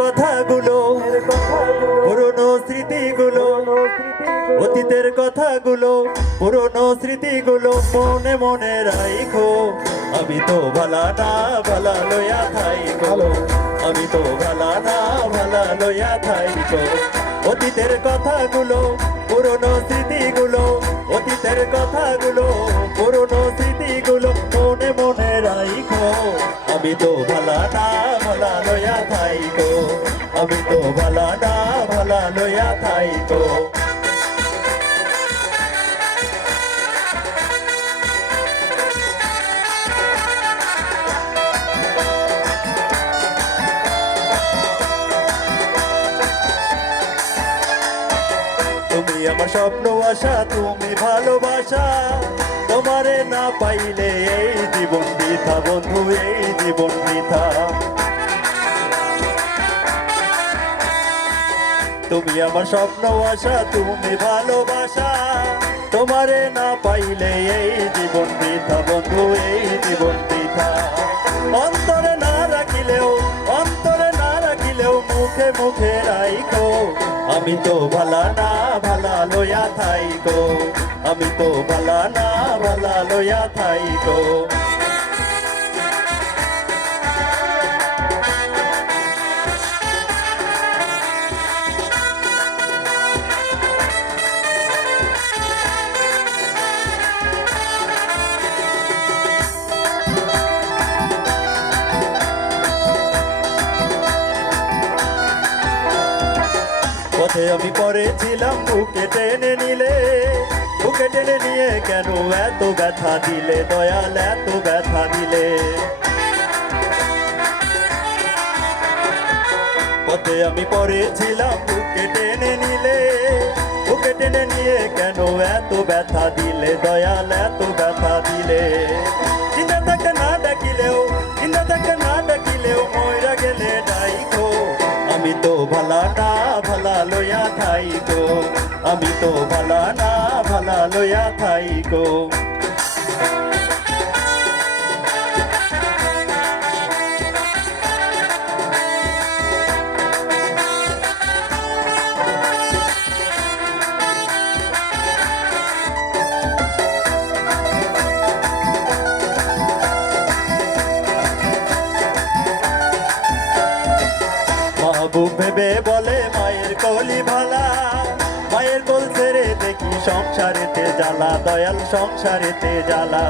কথাগুলো, পুরনো স্মৃতিগুলো, অতীতের কথাগুলো, পুরনো স্মৃতিগুলো মনে মনে রাখো। আমি তো ভালা না ভালা লইয়া থাইকো, আমি তো ভালা না ভালা লইয়া থাইকো। অতীতের কথাগুলো, পুরনো স্মৃতিগুলো, অতীতের কথাগুলো, পুরনো স্মৃতিগুলো মনে মনে রাখো। আমি তো ভালা না ভালা লইয়া থাইকো, আমি তো ভালা না ভালা লইয়া থাইকো। তুমি আমার স্বপ্ন আশা, তুমি ভালোবাসা, তোমারে না পাইলে এই জীবন বৃথা বন্ধু, এই জীবন বৃথা। তুমি আমার স্বপ্ন আশা, তুমি ভালোবাসা, তোমারে না পাইলে এই জীবন বৃথা বন্ধু, এই জীবন বৃথা। অন্তরে না রাখিলেও, অন্তরে না রাখিলেও মুখে মুখে রাইখো। আমি তো ভালা না ভালা লইয়া থাইকো, আমি তো ভালা না ভালা লইয়া থাইকো। পথে আমি পড়েছিলাম, বুকে টেনে নিলে, বুকে টেনে নিয়ে কেন এত ব্যথা দিলে দয়াল, এত ব্যথা দিলে। পথে আমি পড়েছিলাম, বুকে টেনে নিলে, বুকে টেনে নিয়ে কেন এত ব্যথা দিলে দয়াল, এত ব্যথা দিলে। চিন্তা থাকে না ডাকিলেও, চিন্তা থাকে না ডাকিলেও ময়রা গেলে ডাইকো। আমি তো ভালা না ভালা লইয়া থাইকো, আমি তো ভালা না ভালা লইয়া থাইকো। মাহবুব ভেবে বলে মায়ের কলি ভালা, মায়ের কোল ছেড়ে দেখি সংসারেতে জ্বালা দয়াল, সংসারেতে জ্বালা।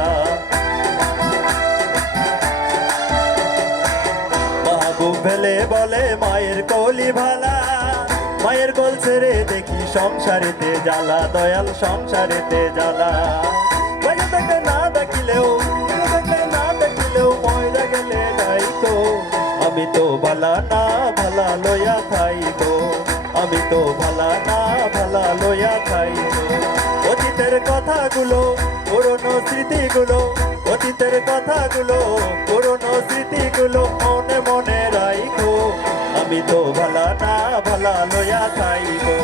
মাহবুব ভেলে বলে মায়ের কলি ভালা, মায়ের কোল ছেড়ে দেখি সংসারেতে জ্বালা দয়াল, সংসারেতে জ্বালা। বাইরে থেকে না ডাকিলেও, না ডাকিলেও ময়রা গেলে ডাইকো। আমি তো ভালা না ভালা লইয়া থাইকো, আমি তো ভালা না ভালা লইয়া থাইকো। অতীতের কথাগুলো, পুরনো স্মৃতিগুলো, অতীতের কথাগুলো, পুরনো স্মৃতিগুলো মনে মনে রাইখো। আমি তো ভালা না ভালা লইয়া থাইকো,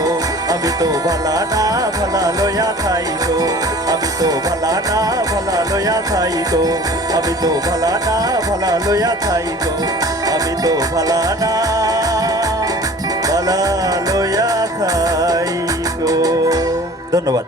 আমি তো ভালা না ভালা লইয়া থাইকো, আমি তো ভালা না ভালা লইয়া থাইকো, আমি তো ভালা না ভালা লইয়া থাইকো, আমি তো ভালা না ভালা লইয়া থাইকো। ধন্যবাদ।